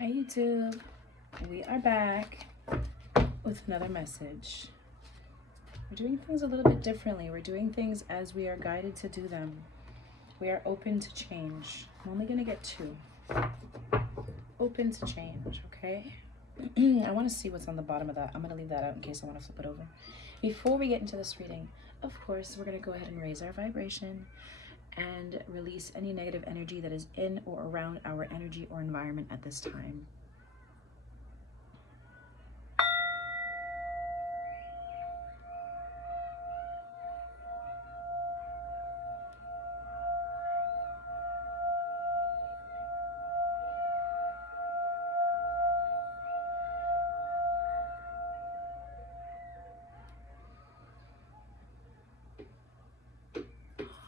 Hi YouTube, we are back with another message. We're doing things a little bit differently. We're doing things as we are guided to do them. We are open to change. I'm only going to get two. Open to change, okay? I want to see what's on the bottom of that. I'm going to leave that out in case I want to flip it over. Before we get into this reading, of course, we're going to go ahead and raise our vibration and release any negative energy that is in or around our energy or environment at this time.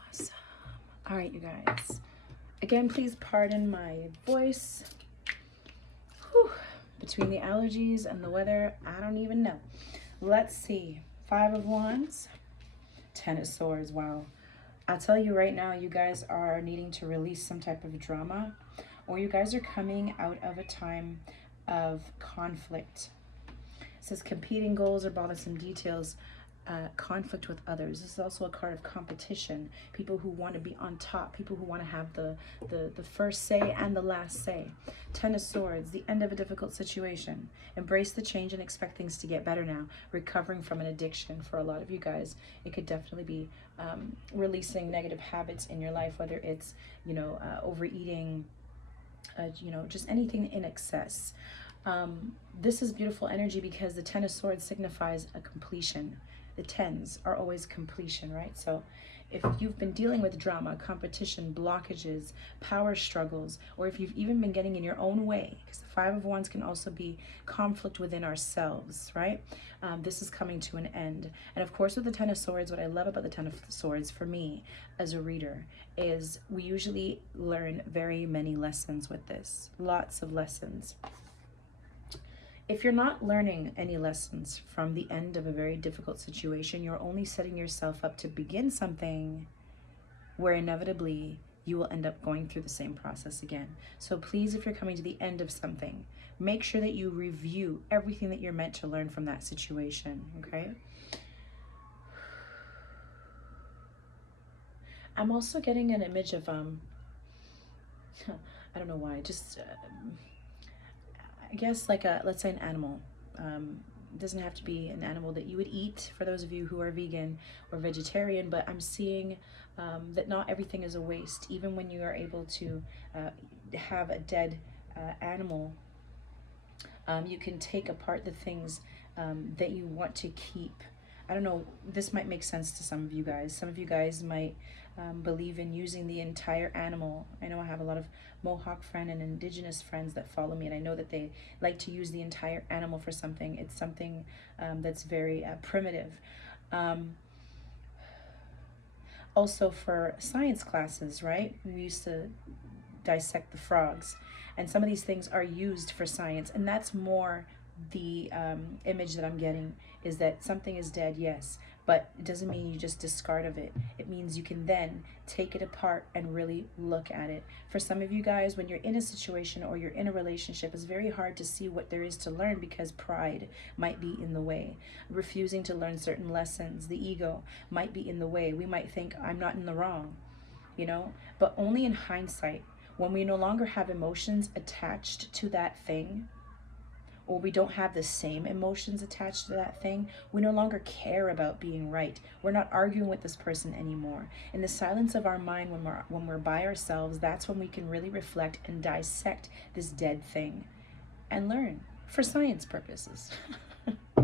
Awesome. All right, you guys. Again, please pardon my voice. Whew. Between the allergies and the weather, I don't even know. Let's see. 5 of Wands, 10 of Swords. Wow. I'll tell you right now, you guys are needing to release some type of drama, or you guys are coming out of a time of conflict. It says competing goals or bothersome details. Conflict with others. This is also a card of competition. People who want to be on top. People who want to have the first say and the last say. 10 of Swords, the end of a difficult situation. Embrace the change and expect things to get better now. Recovering from an addiction for a lot of you guys. It could definitely be releasing negative habits in your life, whether it's, overeating, just anything in excess. This is beautiful energy because the 10 of Swords signifies a completion. The 10s are always completion, right? So if you've been dealing with drama, competition, blockages, power struggles, or if you've even been getting in your own way, because the 5 of Wands can also be conflict within ourselves, right? This is coming to an end. And of course, with the 10 of Swords, what I love about the 10 of Swords for me as a reader is we usually learn very many lessons with this. Lots of lessons. If you're not learning any lessons from the end of a very difficult situation, you're only setting yourself up to begin something where inevitably you will end up going through the same process again. So please, if you're coming to the end of something, make sure that you review everything that you're meant to learn from that situation, okay? I'm also getting an image of, I don't know why, just... I guess like let's say an animal. It doesn't have to be an animal that you would eat for those of you who are vegan or vegetarian, but I'm seeing that not everything is a waste. Even when you are able to have a dead animal, you can take apart the things that you want to keep. I don't know, this might make sense to some of you guys. Some of you guys might believe in using the entire animal. I know I have a lot of Mohawk friends and indigenous friends that follow me, and I know that they like to use the entire animal for something. It's something that's very primitive. Also for science classes, right? We used to dissect the frogs, and some of these things are used for science, and that's more the image that I'm getting, is that something is dead, yes, but it doesn't mean you just discard of it. It means you can then take it apart and really look at it. For some of you guys, when you're in a situation or you're in a relationship, it's very hard to see what there is to learn because pride might be in the way. Refusing to learn certain lessons, the ego might be in the way. We might think, I'm not in the wrong, but only in hindsight, when we no longer have emotions attached to that thing, or we don't have the same emotions attached to that thing, we no longer care about being right. We're not arguing with this person anymore. In the silence of our mind, when we're by ourselves, that's when we can really reflect and dissect this dead thing and learn for science purposes. I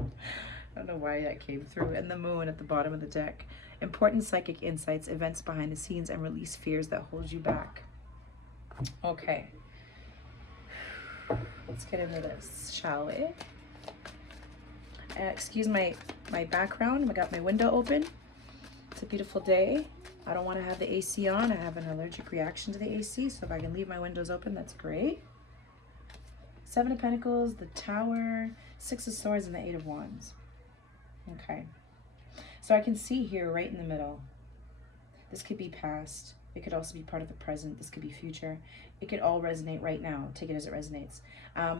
don't know why that came through. And the moon at the bottom of the deck. Important psychic insights, events behind the scenes, and release fears that hold you back. Okay. Let's get into this, shall we? Excuse my background. I got my window open. It's a beautiful day. I don't want to have the AC on. I have an allergic reaction to the AC, so if I can leave my windows open, that's great. 7 of Pentacles, the Tower, 6 of Swords, and the 8 of Wands. Okay. So I can see here right in the middle. This could be past. It could also be part of the present. This could be future. It could all resonate right now. Take it as it resonates.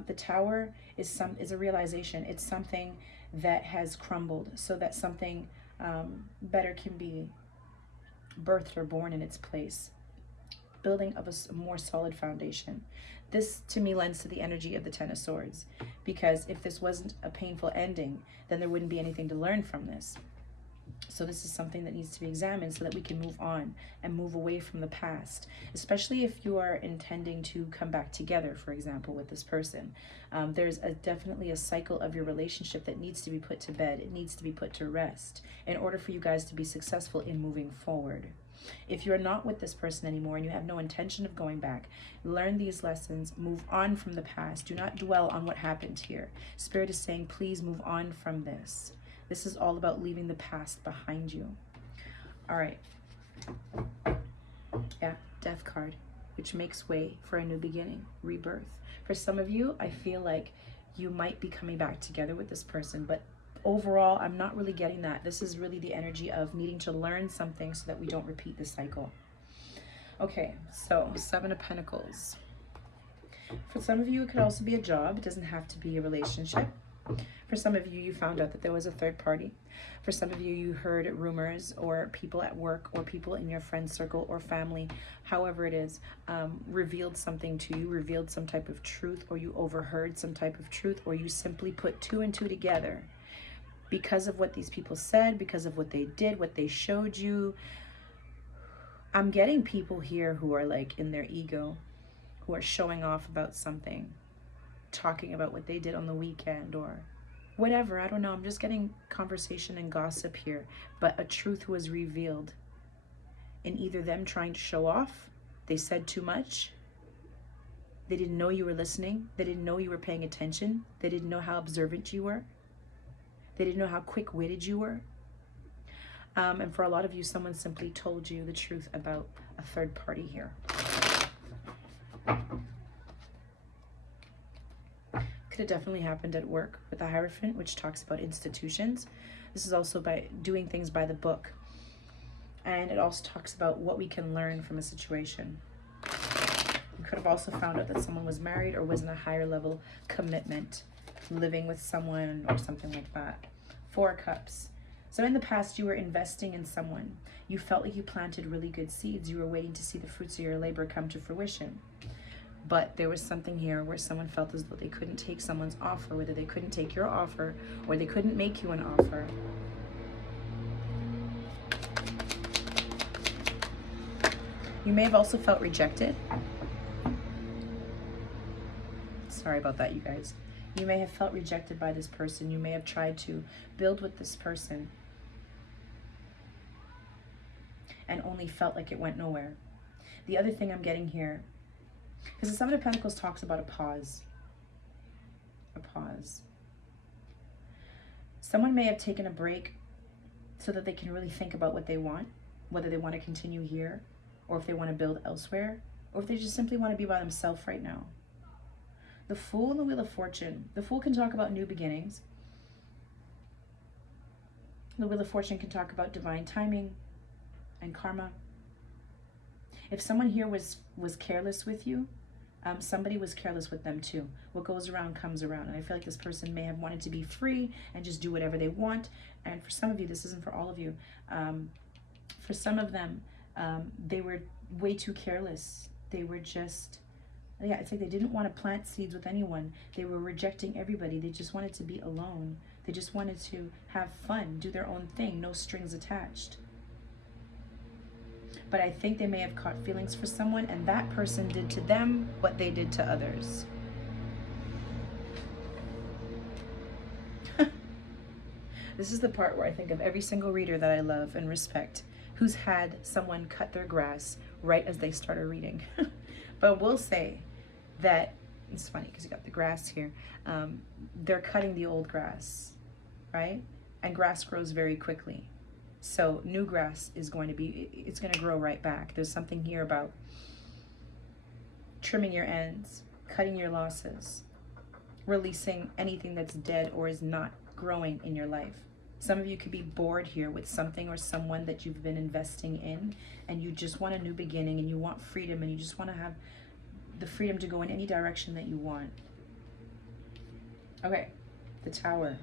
The Tower is a realization. It's something that has crumbled so that something better can be birthed or born in its place. Building of a more solid foundation. This to me lends to the energy of the Ten of Swords, because if this wasn't a painful ending, then there wouldn't be anything to learn from this. So this is something that needs to be examined so that we can move on and move away from the past, especially if you are intending to come back together, for example, with this person. There's definitely a cycle of your relationship that needs to be put to bed. It needs to be put to rest in order for you guys to be successful in moving forward. If you're not with this person anymore and you have no intention of going back, learn these lessons, move on from the past. Do not dwell on what happened here. Spirit is saying, please move on from this. This is all about leaving the past behind you. All right. Yeah, Death card, which makes way for a new beginning, rebirth. For some of you, I feel like you might be coming back together with this person, but overall, I'm not really getting that. This is really the energy of needing to learn something so that we don't repeat the cycle. Okay, so Seven of Pentacles. For some of you, it could also be a job. It doesn't have to be a relationship. For some of you, you found out that there was a third party. For some of you, you heard rumors, or people at work or people in your friend circle or family, however it is, revealed something to you, revealed some type of truth, or you overheard some type of truth, or you simply put two and two together. Because of what these people said, because of what they did, what they showed you. I'm getting people here who are like in their ego, who are showing off about something, talking about what they did on the weekend or whatever. I don't know. I'm just getting conversation and gossip here. But a truth was revealed in either them trying to show off, they said too much, they didn't know you were listening, they didn't know you were paying attention, they didn't know how observant you were. They didn't know how quick-witted you were. And for a lot of you, someone simply told you the truth about a third party here. Could have definitely happened at work with the Hierophant, which talks about institutions. This is also by doing things by the book. And it also talks about what we can learn from a situation. You could have also found out that someone was married or was in a higher level commitment, living with someone or something like that. Four of Cups. So in the past, you were investing in someone. You felt like you planted really good seeds. You were waiting to see the fruits of your labor come to fruition. But there was something here where someone felt as though they couldn't take someone's offer, whether they couldn't take your offer or they couldn't make you an offer. You may have also felt rejected. Sorry about that, you guys. You may have felt rejected by this person. You may have tried to build with this person and only felt like it went nowhere. The other thing I'm getting here, because the Seven of Pentacles talks about a pause. A pause. Someone may have taken a break so that they can really think about what they want, whether they want to continue here or if they want to build elsewhere, or if they just simply want to be by themselves right now. The Fool and the Wheel of Fortune. The Fool can talk about new beginnings. The Wheel of Fortune can talk about divine timing and karma. If someone here was careless with you, somebody was careless with them too. What goes around comes around. And I feel like this person may have wanted to be free and just do whatever they want. And for some of you, this isn't for all of you. For some of them, they were way too careless. They were just... yeah, it's like they didn't want to plant seeds with anyone. They were rejecting everybody. They just wanted to be alone. They just wanted to have fun, do their own thing, no strings attached. But I think they may have caught feelings for someone, and that person did to them what they did to others. This is the part where I think of every single reader that I love and respect who's had someone cut their grass right as they started reading. But we'll say that, it's funny because you got the grass here, they're cutting the old grass, right? And grass grows very quickly. So new grass is going to be, it's going to grow right back. There's something here about trimming your ends, cutting your losses, releasing anything that's dead or is not growing in your life. Some of you could be bored here with something or someone that you've been investing in, and you just want a new beginning, and you want freedom, and you just want to have the freedom to go in any direction that you want. Okay, the Tower.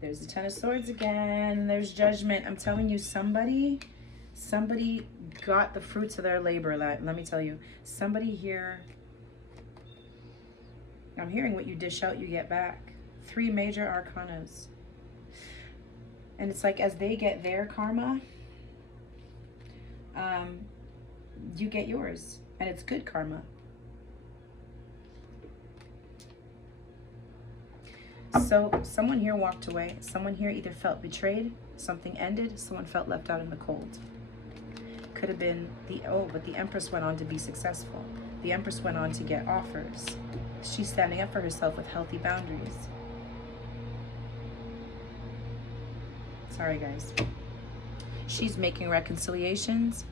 There's the Ten of Swords again. There's Judgment. I'm telling you, somebody got the fruits of their labor. Let me tell you, somebody here, I'm hearing what you dish out, you get back. 3 major arcanas. And it's like, as they get their karma, you get yours. And it's good karma. So someone here walked away. Someone here either felt betrayed, something ended, someone felt left out in the cold. Could have been but the Empress went on to be successful. The Empress went on to get offers. She's standing up for herself with healthy boundaries. Sorry, guys. She's making reconciliations.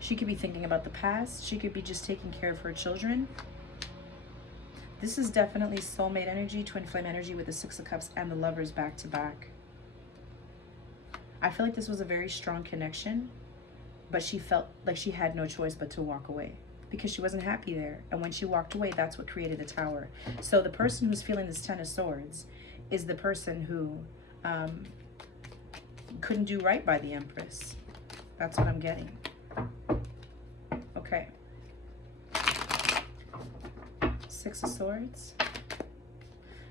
She could be thinking about the past. She could be just taking care of her children. This is definitely soulmate energy, twin flame energy with the 6 of Cups and the Lovers back to back. I feel like this was a very strong connection, but she felt like she had no choice but to walk away because she wasn't happy there. And when she walked away, that's what created the Tower. So the person who's feeling this 10 of Swords is the person who couldn't do right by the Empress. That's what I'm getting. Okay. 6 of Swords,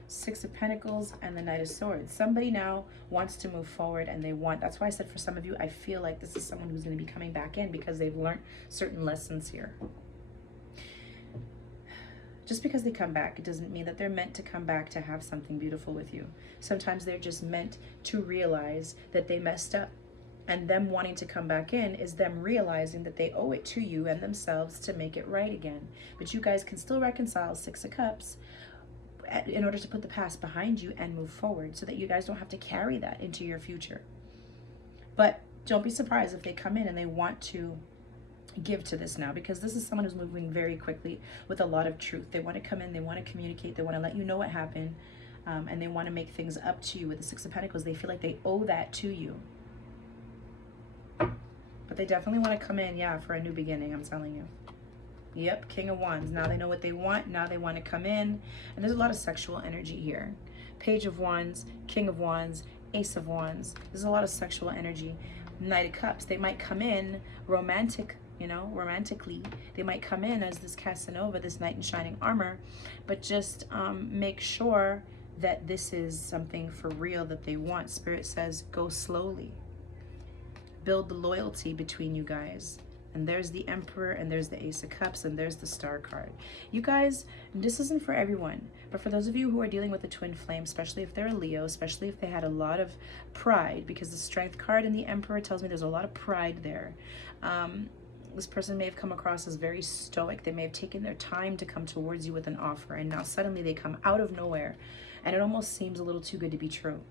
6 of Pentacles, and the Knight of Swords. Somebody now wants to move forward, and that's why I said for some of you, I feel like this is someone who's going to be coming back in because they've learned certain lessons here. Just because they come back, it doesn't mean that they're meant to come back to have something beautiful with you. Sometimes they're just meant to realize that they messed up. And them wanting to come back in is them realizing that they owe it to you and themselves to make it right again. But you guys can still reconcile 6 of Cups in order to put the past behind you and move forward so that you guys don't have to carry that into your future. But don't be surprised if they come in and they want to give to this now, because this is someone who's moving very quickly with a lot of truth. They want to come in, they want to communicate, they want to let you know what happened, and they want to make things up to you with the 6 of Pentacles. They feel like they owe that to you. But they definitely want to come in, yeah, for a new beginning, I'm telling you. Yep, King of Wands. Now they know what they want. Now they want to come in. And there's a lot of sexual energy here. Page of Wands, King of Wands, Ace of Wands. There's a lot of sexual energy. Knight of Cups. They might come in romantic, romantically. They might come in as this Casanova, this knight in shining armor. But just make sure that this is something for real that they want. Spirit says, go slowly. Build the loyalty between you guys. And there's the Emperor, and there's the Ace of Cups, and there's the Star card. You guys, this isn't for everyone, but for those of you who are dealing with a twin flame, especially if they're a Leo, especially if they had a lot of pride, because the Strength card and the Emperor tells me there's a lot of pride there. This person may have come across as very stoic. They may have taken their time to come towards you with an offer, and now suddenly they come out of nowhere, and it almost seems a little too good to be true.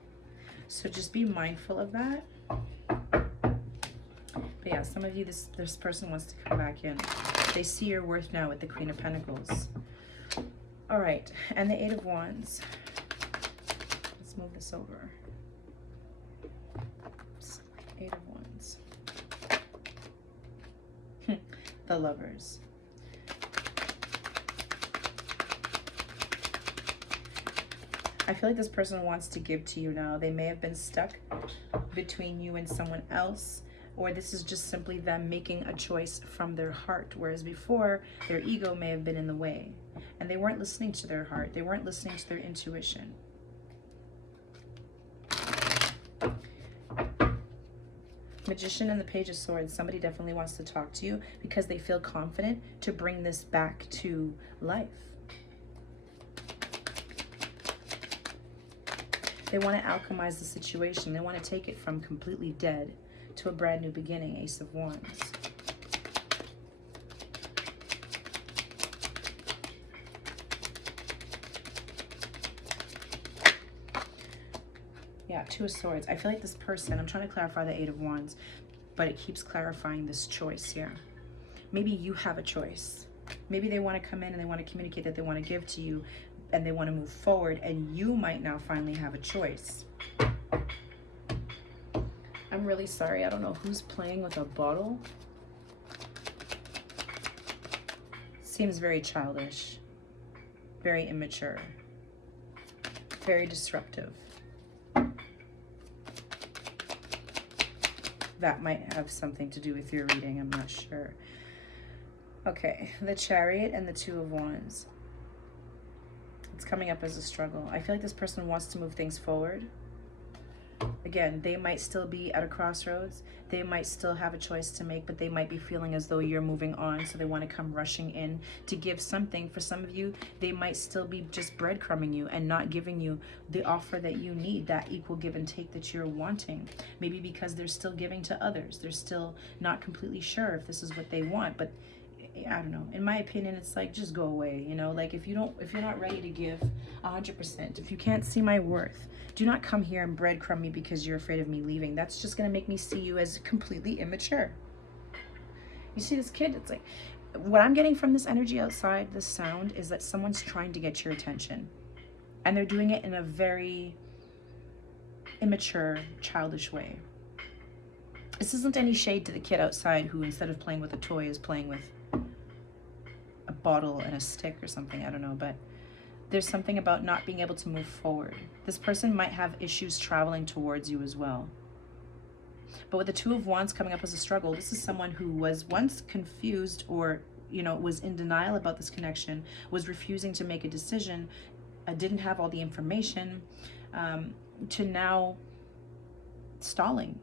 So just be mindful of that. But yeah, some of you, this person wants to come back in. They see your worth now with the Queen of Pentacles. All right, and the 8 of Wands. Let's move this over. Oops. 8 of Wands. The Lovers. I feel like this person wants to give to you now. They may have been stuck between you and someone else, or this is just simply them making a choice from their heart, whereas before their ego may have been in the way and they weren't listening to their heart. They weren't listening to their intuition. Magician and the Page of Swords. Somebody definitely wants to talk to you because they feel confident to bring this back to life. They want to alchemize the situation. They want to take it from completely dead to a brand new beginning. Ace of Wands. Yeah, 2 of Swords. I feel like this person, I'm trying to clarify the 8 of Wands, but it keeps clarifying this choice here. Maybe you have a choice. Maybe they want to come in and they want to communicate that they want to give to you and they want to move forward, and you might now finally have a choice. I'm really sorry. I don't know who's playing with a bottle. Seems very childish, very immature, very disruptive. That might have something to do with your reading, I'm not sure. Okay, the Chariot and the Two of Wands. It's coming up as a struggle. I feel like this person wants to move things forward. Again, they might still be at a crossroads. They might still have a choice to make, but they might be feeling as though you're moving on, so they want to come rushing in to give something. For some of you, they might still be just breadcrumbing you and not giving you the offer that you need, that equal give and take that you're wanting. Maybe because they're still giving to others. They're still not completely sure if this is what they want, but I don't know. In my opinion, it's like, just go away, you know? Like, if you're not ready to give 100%, if you can't see my worth, do not come here and breadcrumb me because you're afraid of me leaving. That's just going to make me see you as completely immature. You see this kid? It's like, what I'm getting from this energy outside, this sound, is that someone's trying to get your attention. And they're doing it in a very immature, childish way. This isn't any shade to the kid outside who, instead of playing with a toy, is playing with a bottle and a stick or something. I don't know, but there's something about not being able to move forward. This person might have issues traveling towards you as well. But with the Two of Wands coming up as a struggle, this is someone who was once confused or, you know, was in denial about this connection, was refusing to make a decision, didn't have all the information, to now stalling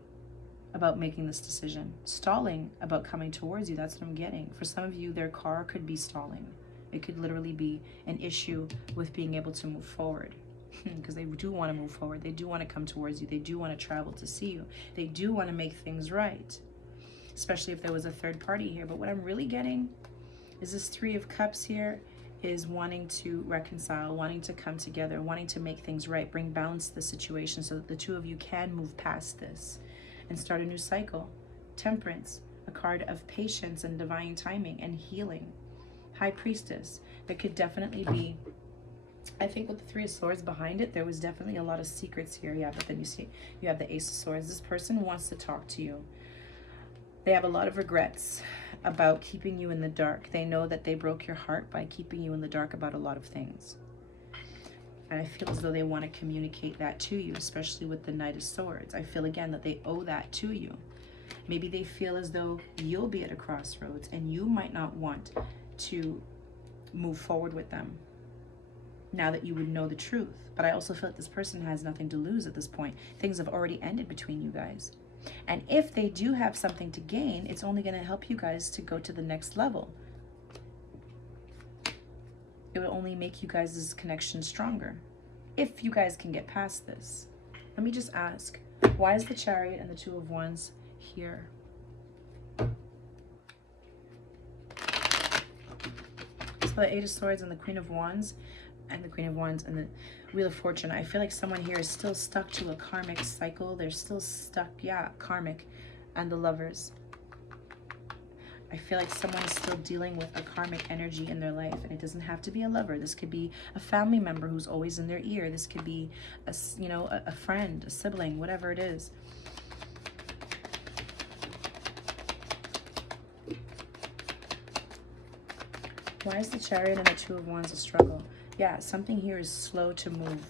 about making this decision, stalling about coming towards you. That's what I'm getting. For some of you, their car could be stalling. It could literally be an issue with being able to move forward, because they do want to move forward. They do want to come towards you. They do want to travel to see you. They do want to make things right, especially if there was a third party here. But what I'm really getting is this Three of Cups here is wanting to reconcile, wanting to come together, wanting to make things right, bring balance to the situation so that the two of you can move past this and start a new cycle. Temperance, a card of patience and divine timing and healing. High Priestess, there could definitely be, I think with the Three of Swords behind it, there was definitely a lot of secrets here. Yeah, but then you see, you have the Ace of Swords. This person wants to talk to you. They have a lot of regrets about keeping you in the dark. They know that they broke your heart by keeping you in the dark about a lot of things. And I feel as though they want to communicate that to you, especially with the Knight of Swords. I feel again that they owe that to you. Maybe they feel as though you'll be at a crossroads and you might not want to move forward with them now that you would know the truth. But I also feel like this person has nothing to lose at this point. Things have already ended between you guys. And if they do have something to gain, it's only going to help you guys to go to the next level. It will only make you guys' connection stronger if you guys can get past this. Let me just ask, why is the Chariot and the Two of Wands here? So the Eight of Swords and the Queen of Wands and the Queen of Wands and the Wheel of Fortune. I feel like someone here is still stuck to a karmic cycle. They're still stuck, yeah, karmic. And the Lovers. I feel like someone is still dealing with a karmic energy in their life, and it doesn't have to be a lover. This could be a family member who's always in their ear. This could be a, you know, a friend, a sibling, whatever it is. Why is the Chariot and the Two of Wands a struggle? Yeah, something here is slow to move.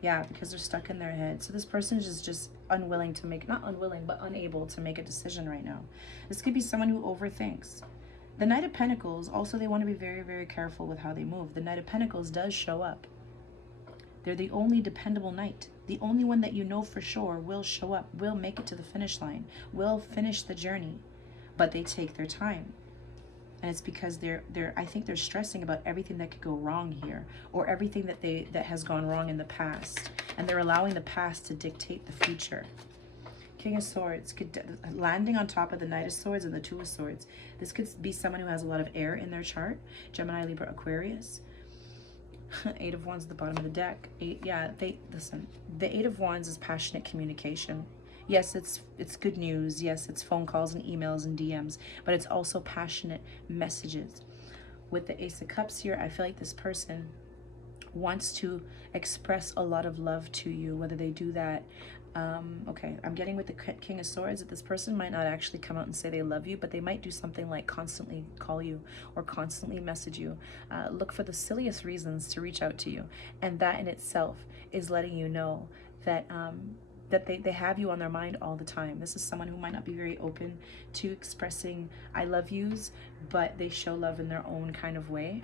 Yeah, because they're stuck in their head. So this person is just unwilling to make, not unwilling, but unable to make a decision right now. This could be someone who overthinks. The Knight of Pentacles, also they want to be very, very careful with how they move. The Knight of Pentacles does show up. They're the only dependable knight. The only one that you know for sure will show up, will make it to the finish line, will finish the journey. But they take their time. And it's because I think they're stressing about everything that could go wrong here, or everything that has gone wrong in the past, and they're allowing the past to dictate the future. King of Swords, landing on top of the Knight of Swords and the Two of Swords. This could be someone who has a lot of air in their chart. Gemini, Libra, Aquarius. Eight of Wands at the bottom of the deck. Listen, the Eight of Wands is passionate communication. Yes, it's good news. Yes, it's phone calls and emails and DMs, but it's also passionate messages. with the Ace of Cups here, I feel like this person wants to express a lot of love to you, whether they do that. Okay, I'm getting with the King of Swords that this person might not actually come out and say they love you, but they might do something like constantly call you or constantly message you. Look for the silliest reasons to reach out to you. And that in itself is letting you know that that they have you on their mind all the time. This is someone who might not be very open to expressing I love yous, but they show love in their own kind of way.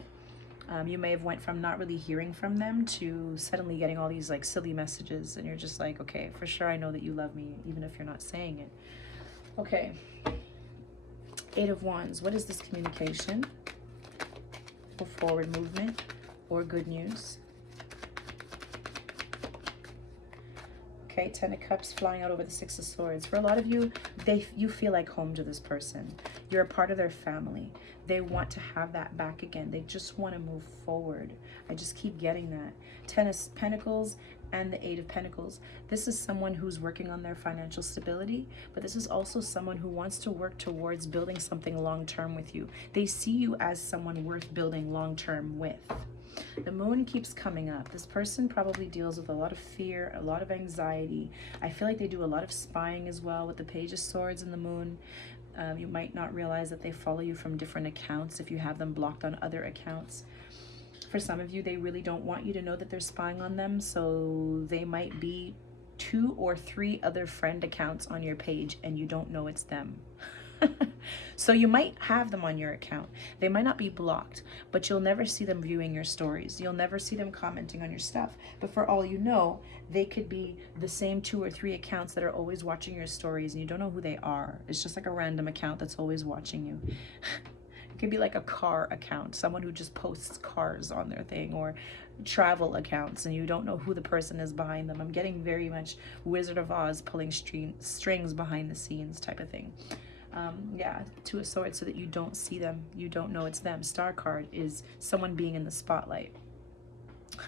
You may have went from not really hearing from them to suddenly getting all these like silly messages, and you're just like, okay, for sure I know that you love me, even if you're not saying it. Okay. Eight of Wands. What is this communication? For forward movement or good news? Okay, Ten of Cups flying out over the Six of Swords. For a lot of you, you feel like home to this person. You're a part of their family. They want to have that back again. They just want to move forward. I just keep getting that. Ten of Pentacles and the Eight of Pentacles. This is someone who's working on their financial stability, but this is also someone who wants to work towards building something long-term with you. They see you as someone worth building long-term with. The Moon keeps coming up. This person probably deals with a lot of fear, a lot of anxiety. I feel like they do a lot of spying as well with the Page of Swords and the Moon. You might not realize that they follow you from different accounts if you have them blocked on other accounts. For some of you, they really don't want you to know that they're spying on them, so they might be 2 or 3 other friend accounts on your page and you don't know it's them. So you might have them on your account. They might not be blocked, but you'll never see them viewing your stories. You'll never see them commenting on your stuff. But for all you know, they could be the same 2 or 3 accounts that are always watching your stories and you don't know who they are. It's just like a random account that's always watching you. It could be like a car account, someone who just posts cars on their thing, or travel accounts, and you don't know who the person is behind them. I'm getting very much Wizard of Oz pulling strings behind the scenes type of thing. Yeah, Two of Swords, so that you don't see them, you don't know it's them. Star card is someone being in the spotlight.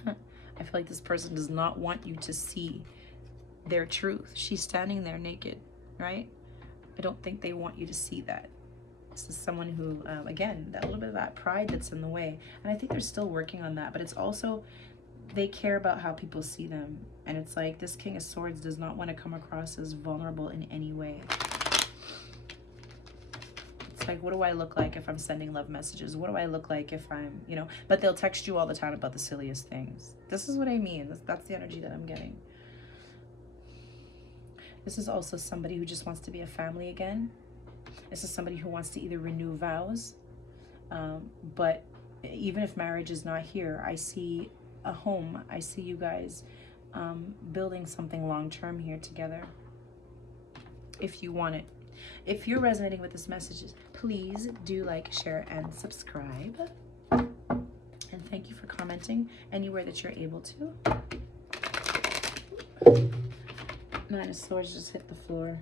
I feel like this person does not want you to see their truth. She's standing there naked, right? I don't think they want you to see that. This is someone who, again, that little bit of that pride that's in the way. And I think they're still working on that, but it's also, they care about how people see them. And it's like this King of Swords does not want to come across as vulnerable in any way. Like, what do I look like if I'm sending love messages? What do I look like if I'm, you know, but they'll text you all the time about the silliest things. This is what I mean. That's the energy that I'm getting. This is also somebody who just wants to be a family again. This is somebody who wants to either renew vows, but even if marriage is not here, I see a home. I see you guys building something long-term here together, if you want it. If you're resonating with this message, please do like, share, and subscribe. And thank you for commenting anywhere that you're able to. Nine of Swords just hit the floor.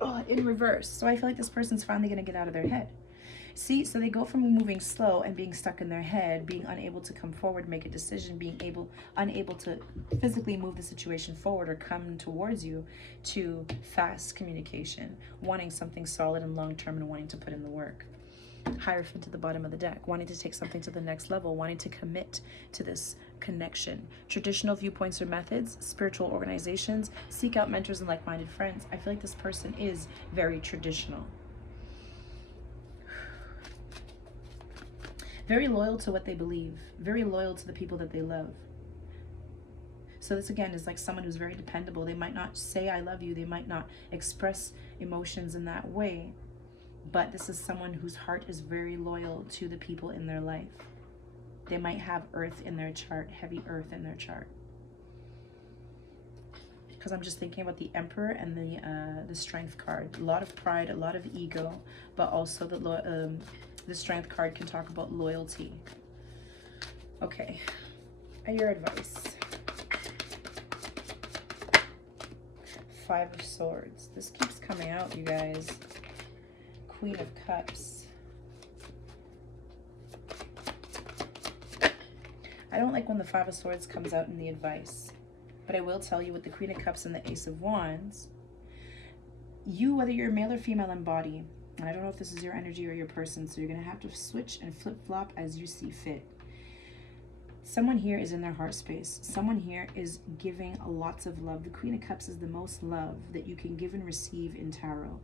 Oh, in reverse. So I feel like this person's finally going to get out of their head. See, so they go from moving slow and being stuck in their head, being unable to come forward, make a decision, being unable to physically move the situation forward or come towards you, to fast communication, wanting something solid and long-term and wanting to put in the work. Hierophant at the bottom of the deck, wanting to take something to the next level, wanting to commit to this connection. Traditional viewpoints or methods, spiritual organizations, seek out mentors and like-minded friends. I feel like this person is very traditional. Very loyal to what they believe, very loyal to the people that they love. So this again is like someone who's very dependable. They might not say I love you, they might not express emotions in that way, but this is someone whose heart is very loyal to the people in their life. They might have earth in their chart, heavy earth in their chart. Because I'm just thinking about the Emperor and the Strength card. A lot of pride, a lot of ego, but also the Strength card can talk about loyalty. Okay, your advice. Five of Swords. This keeps coming out, you guys. Queen of Cups. I don't like when the Five of Swords comes out in the advice, but I will tell you with the Queen of Cups and the Ace of Wands, you, whether you're male or female in body, And I don't know if this is your energy or your person, so you're going to have to switch and flip-flop as you see fit. Someone here is in their heart space. Someone here is giving lots of love. The Queen of Cups is the most love that you can give and receive in tarot.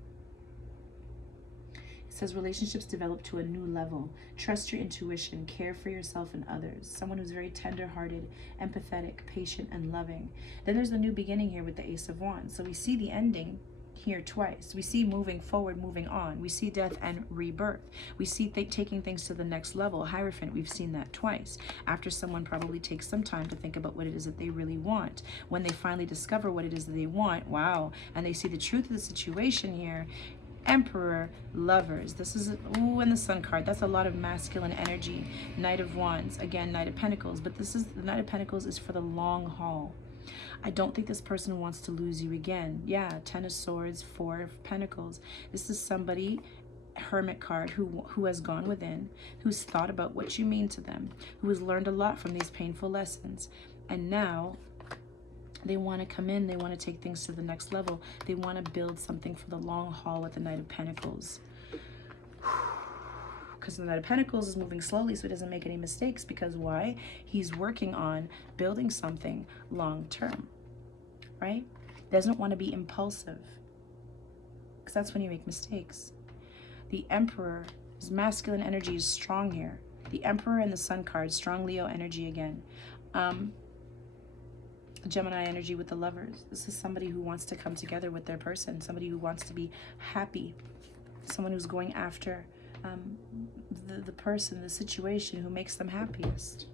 It says relationships develop to a new level. Trust your intuition. Care for yourself and others. Someone who's very tender-hearted, empathetic, patient, and loving. Then there's the new beginning here with the Ace of Wands. So we see the ending here twice. We see moving forward, moving on. We see death and rebirth. We see taking things to the next level. Hierophant, we've seen that twice. After someone probably takes some time to think about what it is that they really want. When they finally discover what it is that they want, wow, and they see the truth of the situation here. Emperor, Lovers. This is, ooh, and the Sun card. That's a lot of masculine energy. Knight of Wands. Again, Knight of Pentacles. But this is, the Knight of Pentacles is for the long haul. I don't think this person wants to lose you again. Yeah, Ten of Swords, Four of Pentacles. This is somebody, Hermit card, who has gone within, who's thought about what you mean to them, who has learned a lot from these painful lessons. And now they want to come in, they want to take things to the next level. They want to build something for the long haul with the Knight of Pentacles. Because the Knight of Pentacles is moving slowly so he doesn't make any mistakes. Because why? He's working on building something long term, right? Doesn't want to be impulsive, because that's when you make mistakes. The Emperor, his masculine energy is strong here. The Emperor and the Sun card, strong Leo energy again. Gemini energy with the Lovers. This is somebody who wants to come together with their person, somebody who wants to be happy, someone who's going after the person, the situation who makes them happiest.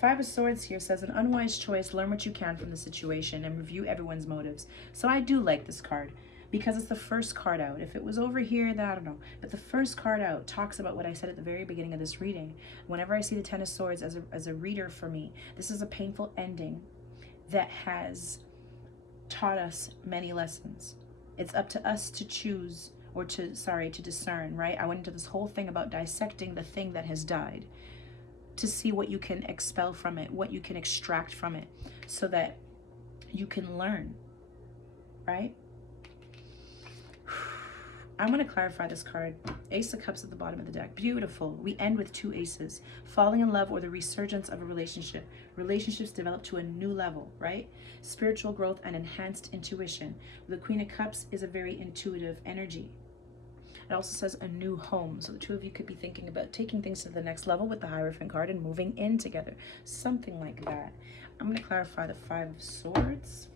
Five of Swords here says, an unwise choice, learn what you can from the situation and review everyone's motives. So I do like this card because it's the first card out. If it was over here, then I don't know. But the first card out talks about what I said at the very beginning of this reading. Whenever I see the Ten of Swords as a reader for me, this is a painful ending that has taught us many lessons. It's up to us to choose, or to discern, right? I went into this whole thing about dissecting the thing that has died to see what you can expel from it, what you can extract from it, so that you can learn, right? I'm going to clarify this card. Ace of Cups at the bottom of the deck. Beautiful. We end with two aces. Falling in love or the resurgence of a relationship. Relationships develop to a new level, right? Spiritual growth and enhanced intuition. The Queen of Cups is a very intuitive energy. It also says a new home. So the two of you could be thinking about taking things to the next level with the Hierophant card and moving in together. Something like that. I'm going to clarify the Five of Swords.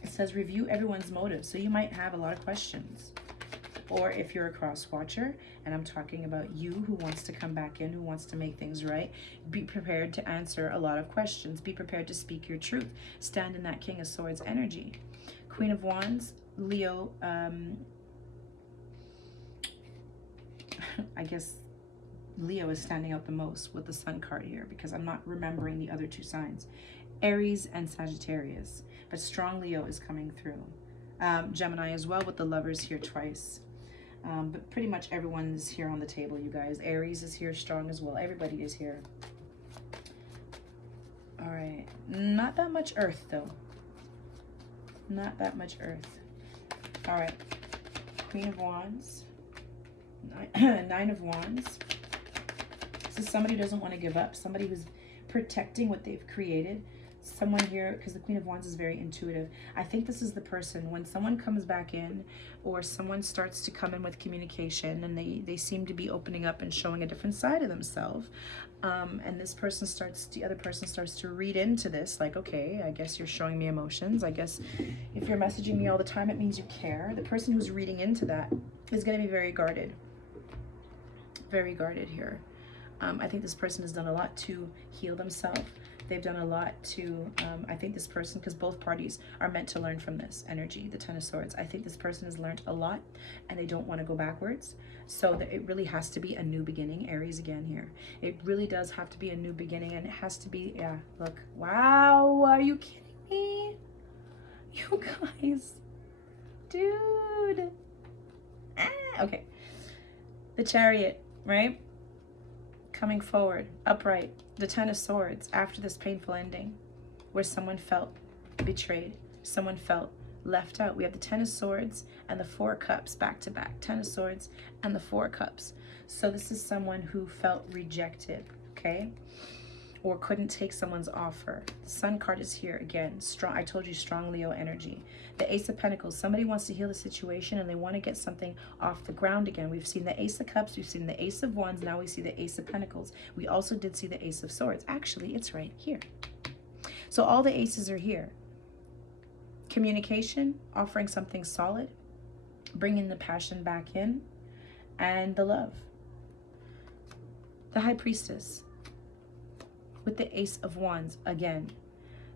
It says review everyone's motives. So you might have a lot of questions. Or if you're a cross watcher, and I'm talking about you who wants to come back in, who wants to make things right, be prepared to answer a lot of questions. Be prepared to speak your truth. Stand in that King of Swords energy. Queen of Wands, Leo, I guess Leo is standing out the most with the Sun card here because I'm not remembering the other two signs. Aries and Sagittarius, but strong Leo is coming through. Gemini as well with the Lovers here twice. But pretty much everyone's here on the table, you guys. Aries is here strong as well. Everybody is here. All right. Not that much Earth, though. Not that much Earth. All right. Queen of Wands. Nine of Wands. This is somebody who doesn't want to give up. Somebody who's protecting what they've created. Someone here, because the Queen of Wands is very intuitive. I think this is the person, when someone comes back in or someone starts to come in with communication and they seem to be opening up and showing a different side of themselves, and this person starts, the other person starts to read into this like, okay, I guess you're showing me emotions. I guess if you're messaging me all the time, it means you care. The person who's reading into that is going to be very guarded. Very guarded here. I think this person has done a lot to heal themselves. They've done a lot to, I think this person, because both parties are meant to learn from this energy, the Ten of Swords. I think this person has learned a lot and they don't want to go backwards. So that it really has to be a new beginning. Aries again here. It really does have to be a new beginning, and it has to be, yeah, look. Wow, are you kidding me? You guys. Dude. Okay. The Chariot, right? Coming forward, upright, the Ten of Swords after this painful ending where someone felt betrayed, someone felt left out. We have the Ten of Swords and the Four of Cups back to back. Ten of Swords and the Four of Cups. So this is someone who felt rejected, okay? Or couldn't take someone's offer. The Sun card is here again. Strong. I told you, strong Leo energy. The Ace of Pentacles. Somebody wants to heal the situation and they want to get something off the ground again. We've seen the Ace of Cups. We've seen the Ace of Wands. Now we see the Ace of Pentacles. We also did see the Ace of Swords. Actually, it's right here. So all the aces are here. Communication, offering something solid, bringing the passion back in, and the love. The High Priestess with the Ace of Wands again.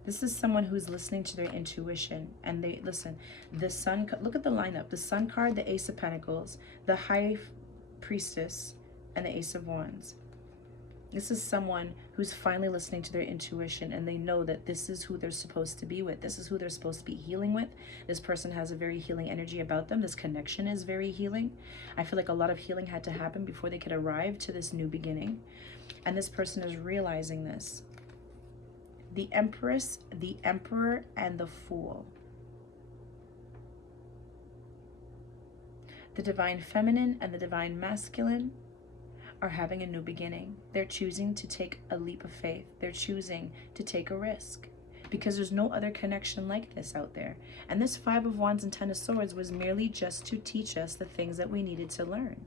This is someone who's listening to their intuition, and they listen. The Sun, look at the lineup. The Sun card, the Ace of Pentacles, the High Priestess, and the Ace of Wands. This is someone who's finally listening to their intuition, and they know that this is who they're supposed to be with. This is who they're supposed to be healing with. This person has a very healing energy about them. This connection is very healing. I feel like a lot of healing had to happen before they could arrive to this new beginning. And this person is realizing this. The Empress, the Emperor, and the Fool. The Divine Feminine and the Divine Masculine are having a new beginning. They're choosing to take a leap of faith. They're choosing to take a risk because there's no other connection like this out there. And this Five of Wands and Ten of Swords was merely just to teach us the things that we needed to learn.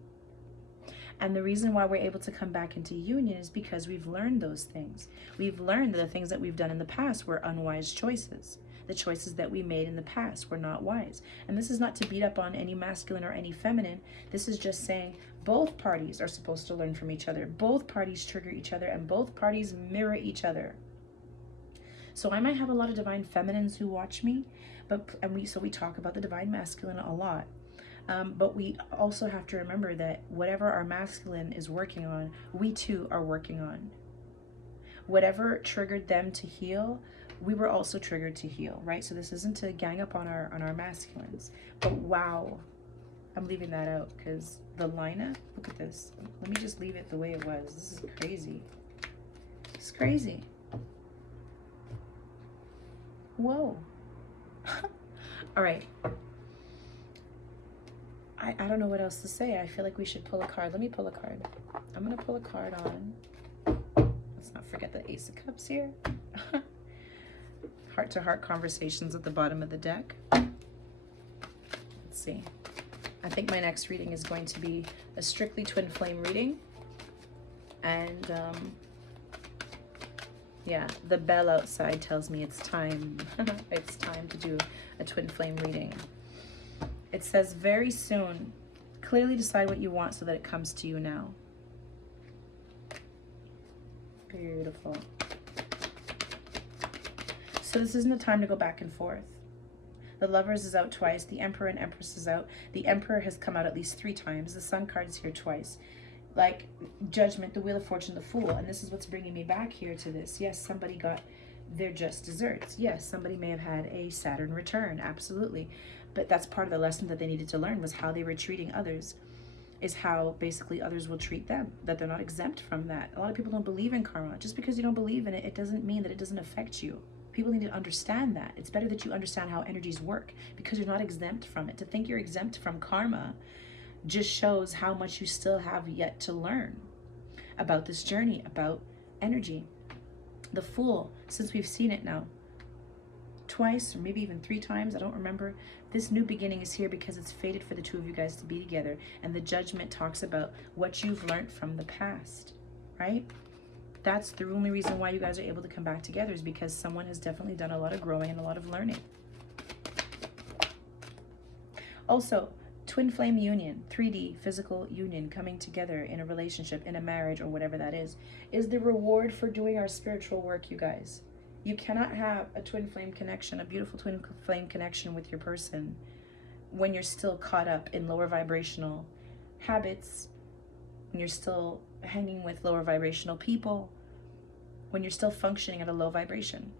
And the reason why we're able to come back into union is because we've learned those things. We've learned that the things that we've done in the past were unwise choices. The choices that we made in the past were not wise. And this is not to beat up on any masculine or any feminine. This is just saying both parties are supposed to learn from each other. Both parties trigger each other, and both parties mirror each other. So I might have a lot of divine feminines who watch me, so we talk about the divine masculine a lot. But we also have to remember that whatever our masculine is working on, we too are working on. Whatever triggered them to heal, we were also triggered to heal, right? So this isn't to gang up on our masculines. But wow, I'm leaving that out because the lineup, look at this. Let me just leave it the way it was. This is crazy. It's crazy. Whoa. All right. I don't know what else to say. I feel like we should pull a card. Let me pull a card. I'm going to pull a card on. Let's not forget the Ace of Cups here. Heart-to-heart conversations at the bottom of the deck. Let's see. I think my next reading is going to be a strictly twin flame reading. And yeah, the bell outside tells me it's time. It's time to do a twin flame reading. It says, very soon, clearly decide what you want so that it comes to you now. Beautiful. So this isn't a time to go back and forth. The Lovers is out twice. The Emperor and Empress is out. The Emperor has come out at least 3 times. The Sun card is here twice. Like Judgment, the Wheel of Fortune, the Fool. And this is what's bringing me back here to this. Yes, somebody got their just desserts. Yes, somebody may have had a Saturn return. Absolutely. But that's part of the lesson that they needed to learn, was how they were treating others, is how basically others will treat them, that they're not exempt from that. A lot of people don't believe in karma. Just because you don't believe in it, it doesn't mean that it doesn't affect you. People need to understand that. It's better that you understand how energies work because you're not exempt from it. To think you're exempt from karma just shows how much you still have yet to learn about this journey, about energy. The Fool, since we've seen it now twice or maybe even 3 times, I don't remember, this new beginning is here because it's fated for the 2 of you guys to be together. And the Judgment talks about what you've learned from the past, right? That's the only reason why you guys are able to come back together, is because someone has definitely done a lot of growing and a lot of learning. Also, twin flame union, 3D physical union, coming together in a relationship, in a marriage, or whatever that is the reward for doing our spiritual work, you guys. You cannot have a twin flame connection, a beautiful twin flame connection with your person, when you're still caught up in lower vibrational habits, when you're still hanging with lower vibrational people, when you're still functioning at a low vibration.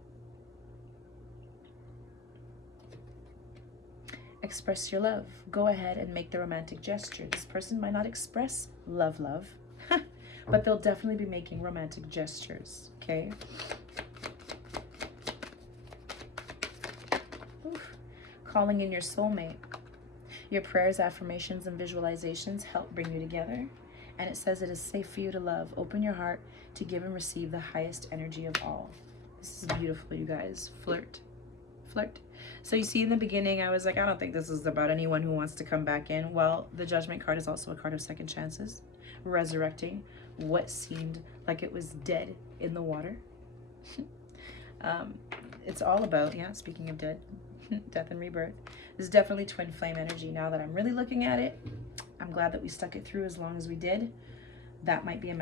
Express your love. Go ahead and make the romantic gesture. This person might not express love, but they'll definitely be making romantic gestures, okay? calling in your soulmate. Your prayers, affirmations, and visualizations help bring you together. And it says it is safe for you to love. Open your heart to give and receive the highest energy of all. This is beautiful, you guys. Flirt. Flirt. So you see in the beginning, I was like, I don't think this is about anyone who wants to come back in. Well, the Judgment card is also a card of second chances. Resurrecting what seemed like it was dead in the water. It's all about, yeah, speaking of dead, death and rebirth. This is definitely twin flame energy. Now that I'm really looking at it, I'm glad that we stuck it through as long as we did. That might be a